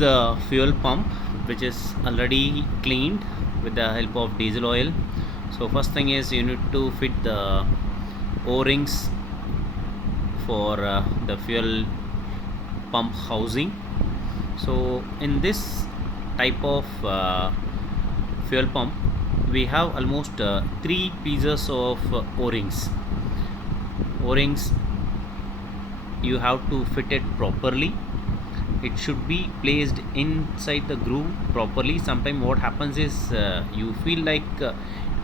the fuel pump, which is already cleaned with the help of diesel oil. So first thing is you need to fit the O-rings for the fuel pump housing. So in this type of fuel pump, we have almost 3 pieces of O-rings. O-rings, you have to fit it properly. It should be placed inside the groove properly. Sometimes what happens is you feel like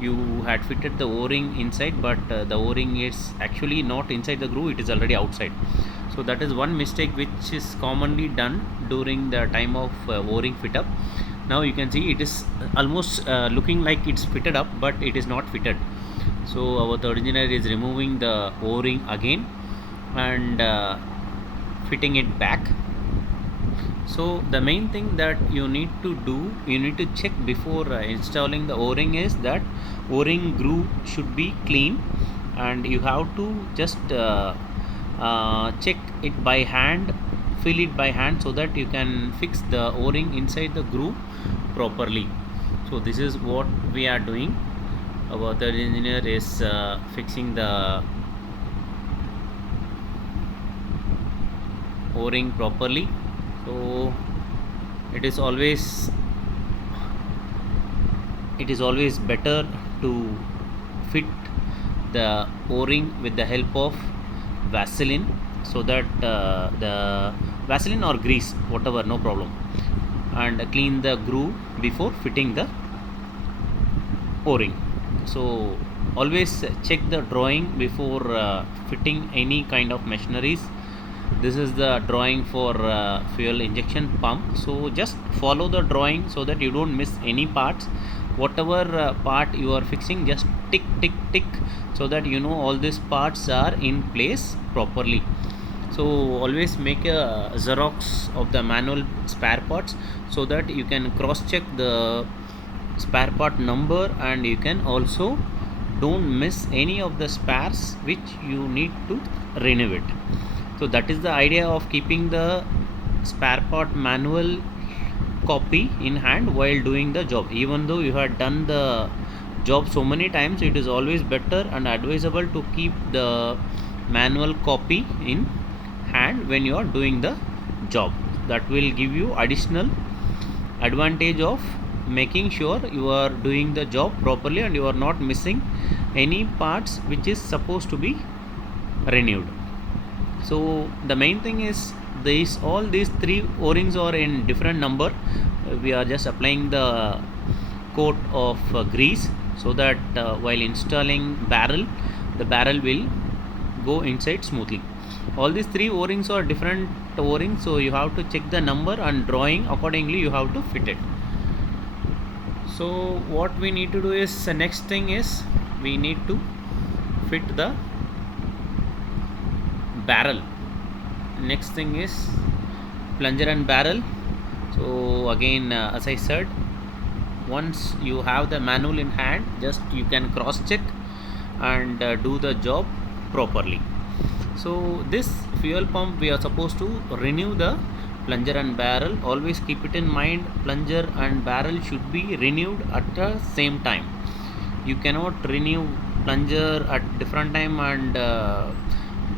you had fitted the O-ring inside, but the O-ring is actually not inside the groove, it is already outside. So that is one mistake which is commonly done during the time of O-ring fit up. Now you can see it is almost looking like it's fitted up, but it is not fitted. So our third engineer is removing the O-ring again and fitting it back. So the main thing that you need to do, you need to check before installing the O-ring is that O-ring groove should be clean, and you have to just check it by hand, fill it by hand, so that you can fix the O-ring inside the groove properly. So this is what we are doing. Our third engineer is fixing the O-ring properly. So it is always better to fit the O-ring with the help of Vaseline, so that the Vaseline or grease, whatever, no problem, and clean the groove before fitting the O-ring. So always check the drawing before fitting any kind of machineries. This is the drawing for fuel injection pump, so just follow the drawing so that you don't miss any parts. Whatever part you are fixing, just tick tick tick, so that you know all these parts are in place properly. So always make a Xerox of the manual spare parts, so that you can cross check the spare part number, and you can also don't miss any of the spares which you need to renew it. So that is the idea of keeping the spare part manual copy in hand while doing the job. Even though you had done the job so many times, it is always better and advisable to keep the manual copy in hand when you are doing the job. That will give you additional advantage of making sure you are doing the job properly and you are not missing any parts which is supposed to be renewed. So the main thing is all these 3 O-rings are in different number. We are just applying the coat of grease, so that while installing barrel, the barrel will go inside smoothly. All these 3 O-rings are different O-rings, so you have to check the number and drawing accordingly you have to fit it. So what we need to do is, the next thing is we need to fit the barrel. Next thing is plunger and barrel. So again, as I said, once you have the manual in hand, just you can cross check and do the job properly. So this fuel pump, we are supposed to renew the plunger and barrel. Always keep it in mind, plunger and barrel should be renewed at the same time. You cannot renew plunger at different time and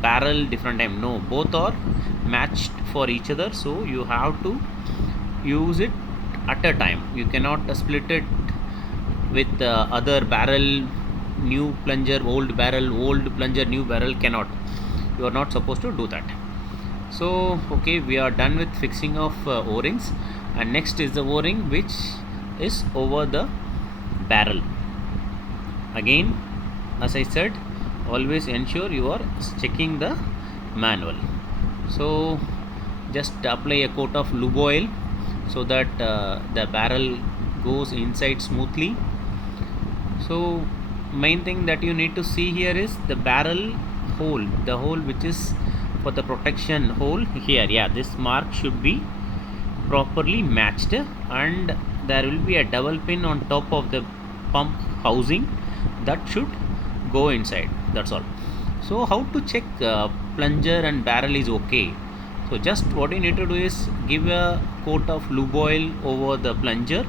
barrel different time. No, both are matched for each other, so you have to use it at a time. You cannot split it with other barrel, new plunger, old barrel, old plunger, new barrel. Cannot. You are not supposed to do that. So okay, we are done with fixing of O-rings, and next is the O-ring which is over the barrel. Again, as I said, always ensure you are checking the manual. So just apply a coat of lube oil, so that the barrel goes inside smoothly. So main thing that you need to see here is the barrel hole, the hole which is for the protection hole here. Yeah, this mark should be properly matched, and there will be a double pin on top of the pump housing that should go inside. That's all. So how to check plunger and barrel is okay? So just what you need to do is give a coat of lube oil over the plunger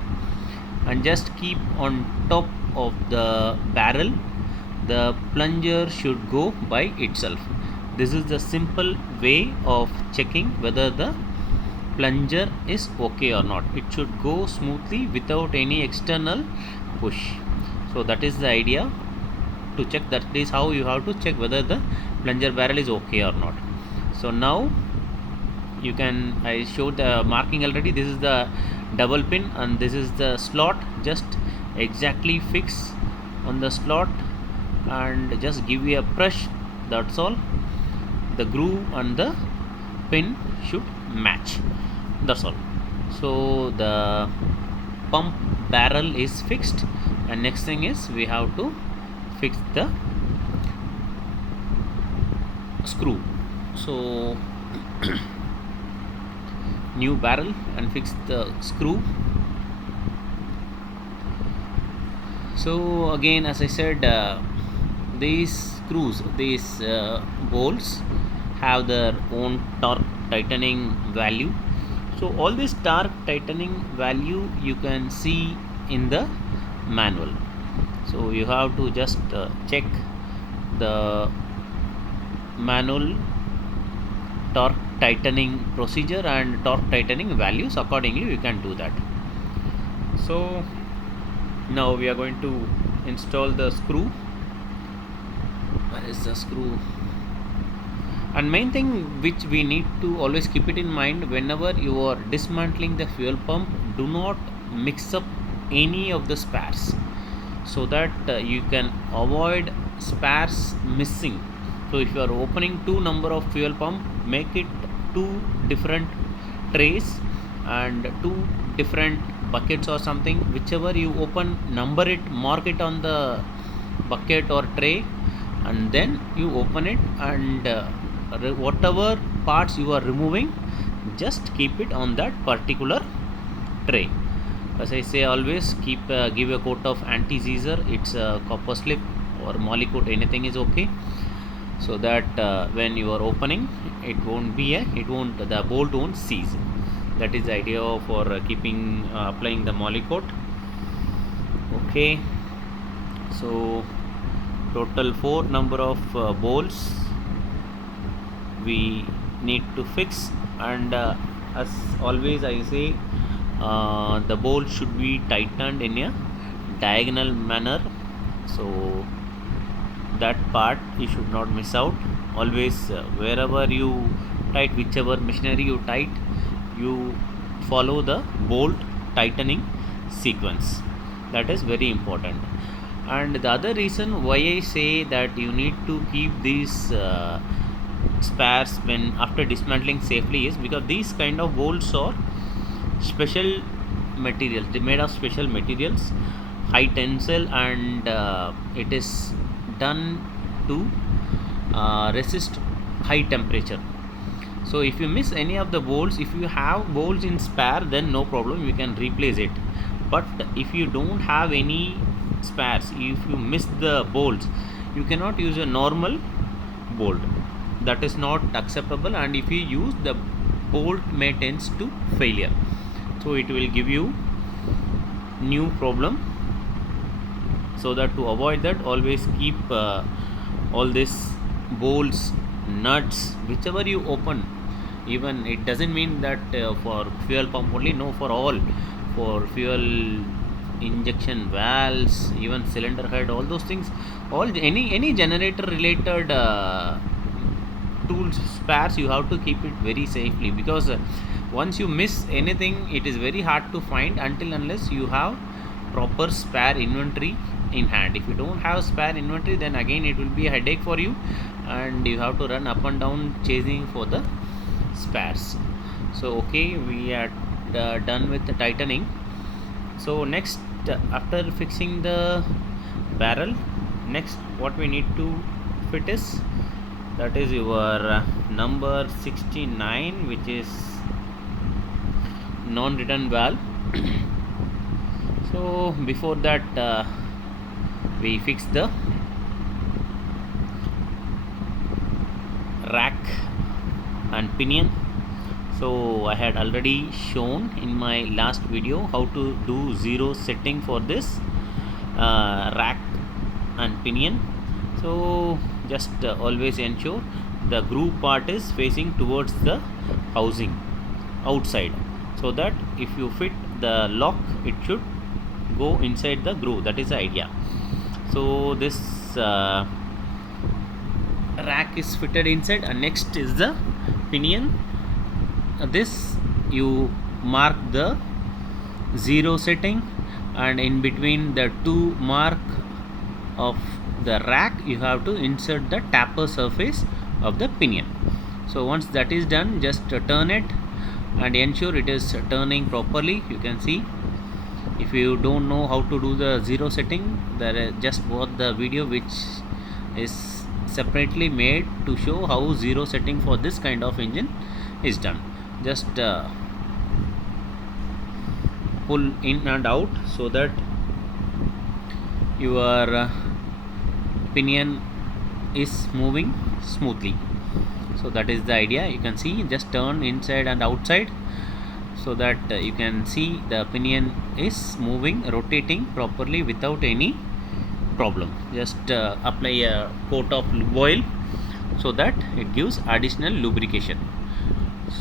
and just keep on top of the barrel. The plunger should go by itself. This is the simple way of checking whether the plunger is okay or not. It should go smoothly without any external push. So that is the idea to check. That is how you have to check whether the plunger barrel is okay or not. So now you can, I showed the marking already. This is the double pin and this is the slot. Just exactly fix on the slot and just give you a brush. That's all. The groove and the pin should match. That's all. So the pump barrel is fixed, and next thing is we have to fix the screw. So new barrel and fix the screw. So again, as I said, these screws, these bolts have their own torque tightening value. So all this torque tightening value you can see in the manual. So you have to just check the manual torque tightening procedure and torque tightening values. Accordingly you can do that. So now we are going to install the screw. Where is the screw? And main thing which we need to always keep it in mind, whenever you are dismantling the fuel pump, do not mix up any of the spares, so that you can avoid spares missing. So if you are opening two number of fuel pump, make it two different trays and two different buckets or something. Whichever you open, number it, mark it on the bucket or tray, and then you open it, and whatever parts you are removing, just keep it on that particular tray. As I say, always keep give a coat of anti-seizure. It's a copper slip or moly coat, anything is okay, so that when you are opening, it won't the bolt won't seize. That is the idea for keeping applying the moly coat. Okay, so total 4 number of bolts we need to fix, and as always I say, the bolt should be tightened in a diagonal manner, so that part you should not miss out. Always wherever you tight, whichever machinery you tight, you follow the bolt tightening sequence. That is very important. And the other reason why I say that you need to keep these spares when after dismantling safely is because these kind of bolts are special materials. They made of special materials, high tensile, and it is done to resist high temperature. So if you miss any of the bolts, if you have bolts in spare, then no problem, you can replace it. But if you don't have any spares, if you miss the bolts, you cannot use a normal bolt. That is not acceptable, and if you use, the bolt may tends to failure, so it will give you new problem. So that to avoid that, always keep all these bolts, nuts, whichever you open. Even it doesn't mean that for fuel pump only, no, for all, for fuel injection valves, even cylinder head, all those things, all any generator related tools, spares, you have to keep it very safely, because once you miss anything, it is very hard to find until unless you have proper spare inventory in hand. If you don't have spare inventory, then again it will be a headache for you, and you have to run up and down chasing for the spares. So okay, we are done with the tightening. So next, after fixing the barrel, next what we need to fit is, that is your number 69, which is non-return valve. So before that, we fix the rack and pinion. So I had already shown in my last video how to do zero setting for this rack and pinion. So just always ensure the groove part is facing towards the housing outside, so that if you fit the lock, it should go inside the groove. That is the idea. So this rack is fitted inside, and next is the pinion. This you mark the zero setting, and in between the two mark of the rack you have to insert the taper surface of the pinion. So once that is done, just turn it and ensure it is turning properly. You can see, if you don't know how to do the zero setting, there just watch the video which is separately made to show how zero setting for this kind of engine is done. Just pull in and out so that your pinion is moving smoothly. So that is the idea. You can see, just turn inside and outside so that you can see the pinion is moving, rotating properly without any problem. Just apply a coat of lube oil so that it gives additional lubrication.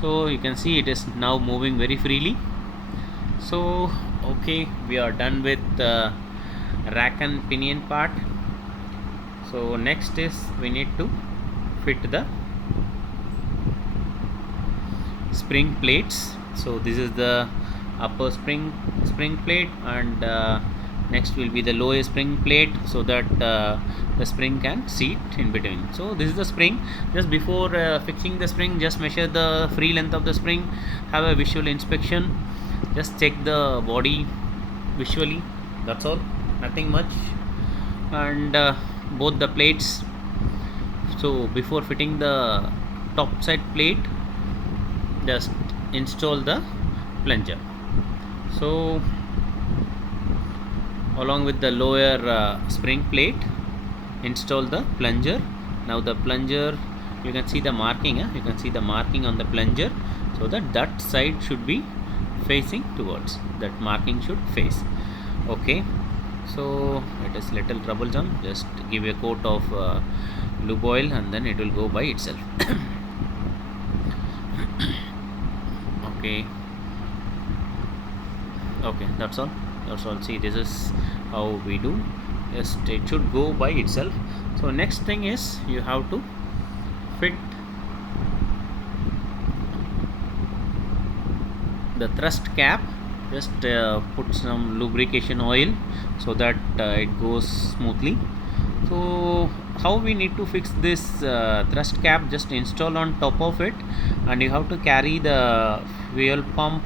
So you can see it is now moving very freely. So okay, we are done with the rack and pinion part. So next is we need to fit the spring plates. So this is the upper spring plate, and next will be the lower spring plate, so that the spring can seat in between. So this is the spring. Just before fixing the spring, just measure the free length of the spring, have a visual inspection, just check the body visually, that's all, nothing much. And both the plates, so before fitting the top side plate, just install the plunger. So along with the lower spring plate, install the plunger. Now the plunger, you can see the marking, you can see the marking on the plunger, so that side should be facing towards, that marking should face. Okay, so it is little troublesome. Just give a coat of lube oil and then it will go by itself. Okay, that's all. See, this is how we do. Yes, it should go by itself. So next thing is you have to fit the thrust cap. Just put some lubrication oil so that it goes smoothly. So how we need to fix this thrust cap? Just install on top of it, and you have to carry the fuel pump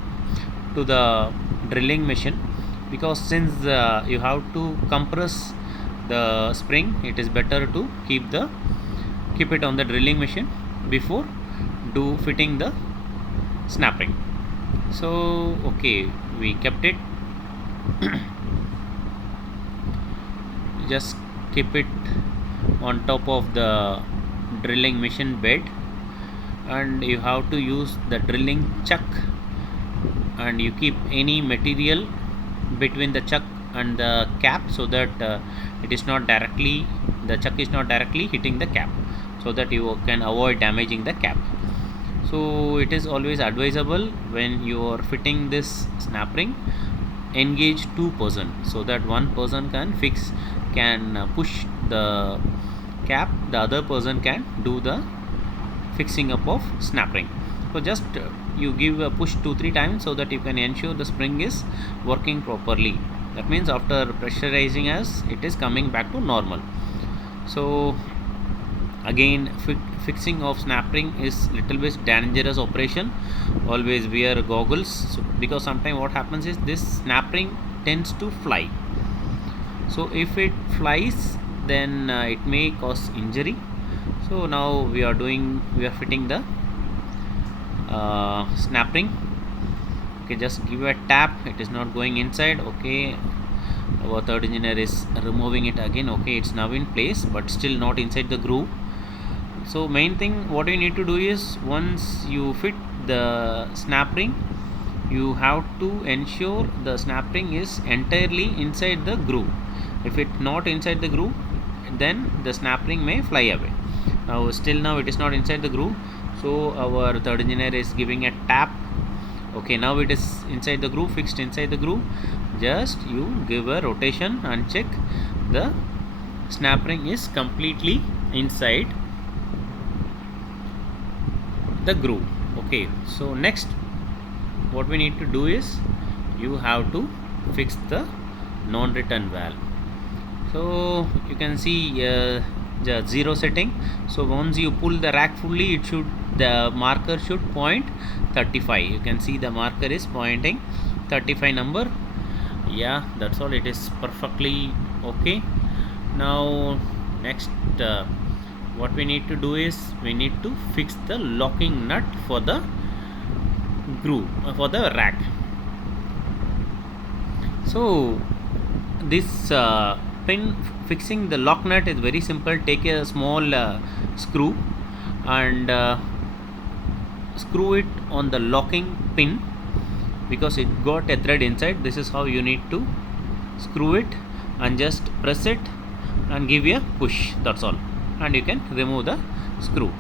to the drilling machine, because since you have to compress the spring, it is better to keep it on the drilling machine before fitting the snap ring. So okay, we kept it. Just keep it on top of the drilling machine bed, and you have to use the drilling chuck, and you keep any material between the chuck and the cap, so that the chuck is not directly hitting the cap, so that you can avoid damaging the cap. So it is always advisable, when you are fitting this snap ring, engage two person, so that one person can push the cap, the other person can do the fixing up of snap ring. So just you give a push 2-3 times, so that you can ensure the spring is working properly. That means after pressurizing as it is coming back to normal. So again, fixing of snap ring is little bit dangerous operation. Always wear goggles, because sometimes what happens is this snap ring tends to fly. So if it flies, then it may cause injury. So now we are fitting the snap ring. Okay, just give a tap, it is not going inside. Okay, our third engineer is removing it again. Okay, it's now in place, but still not inside the groove. So main thing what you need to do is, once you fit the snap ring, you have to ensure the snap ring is entirely inside the groove. If it not inside the groove, then the snap ring may fly away. Now still now it is not inside the groove, so our third engineer is giving a tap. Okay, now it is inside the groove, fixed inside the groove. Just you give a rotation and check the snap ring is completely inside the groove. Okay, so next what we need to do is you have to fix the non-return valve. So you can see the 0 setting. So once you pull the rack fully, it should, the marker should point 35. You can see the marker is pointing 35 number. Yeah, that's all. It is perfectly okay. Now next what we need to do is we need to fix the locking nut for the groove for the rack. So this pin fixing the lock nut is very simple. Take a small screw and screw it on the locking pin, because it got a thread inside. This is how you need to screw it, and just press it and give a push, that's all, and you can remove the screw.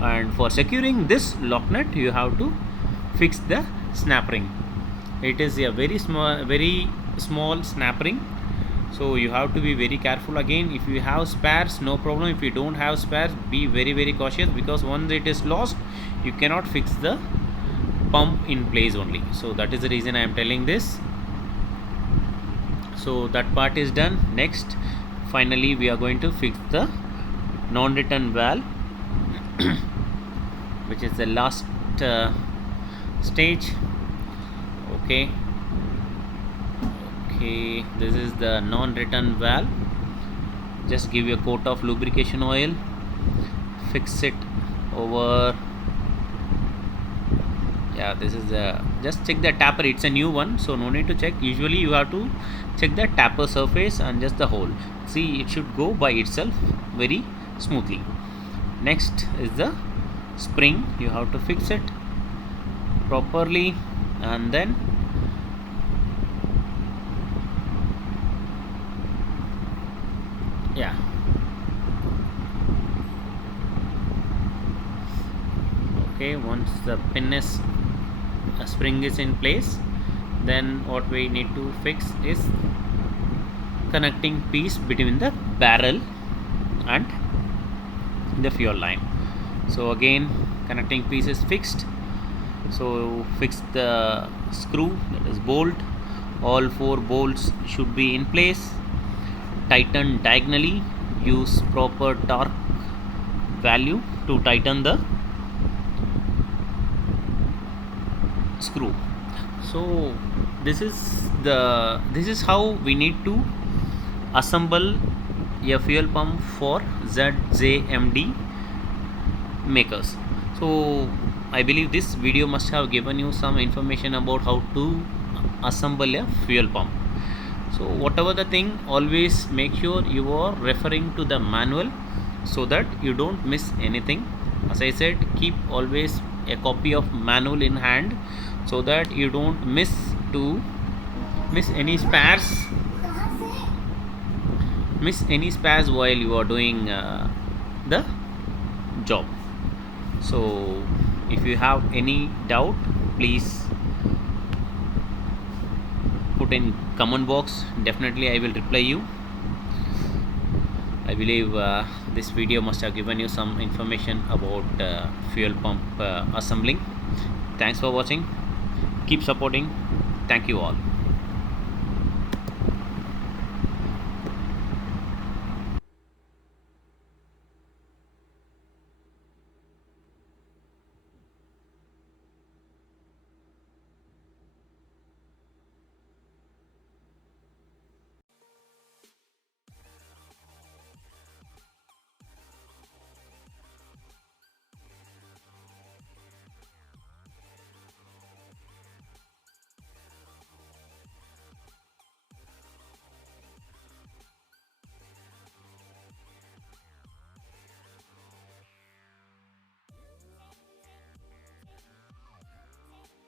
And for securing this lock nut, you have to fix the snap ring. It is a very small snap ring, so you have to be very careful. Again, if you have spares, no problem. If you don't have spares, be very cautious, because once it is lost, you cannot fix the pump in place only. So that is the reason I am telling this. So that part is done. Next, finally we are going to fix the non-return valve which is the last stage. Okay, this is the non-return valve. Just give you a coat of lubrication oil, fix it over. Yeah, this is just check the tapper. It's a new one, so no need to check. Usually you have to check the tapper surface and just the hole. See, it should go by itself very smoothly. Next is the spring. You have to fix it properly, and then yeah, okay, once the pin is spring is in place, then what we need to fix is connecting piece between the barrel and the fuel line. So again, connecting piece is fixed, so fix the screw, that is bolt. All 4 bolts should be in place. Tighten diagonally, use proper torque value to tighten the screw. So this is how we need to assemble a fuel pump for Zjmd makers. So I believe this video must have given you some information about how to assemble a fuel pump. So whatever the thing, always make sure you are referring to the manual so that you don't miss anything. As I said, keep always a copy of manual in hand so that you don't miss any spares while you are doing the job. So if you have any doubt, please put in comment box. Definitely I will reply you. I believe this video must have given you some information about fuel pump assembling. Thanks for watching. Keep supporting. Thank you all.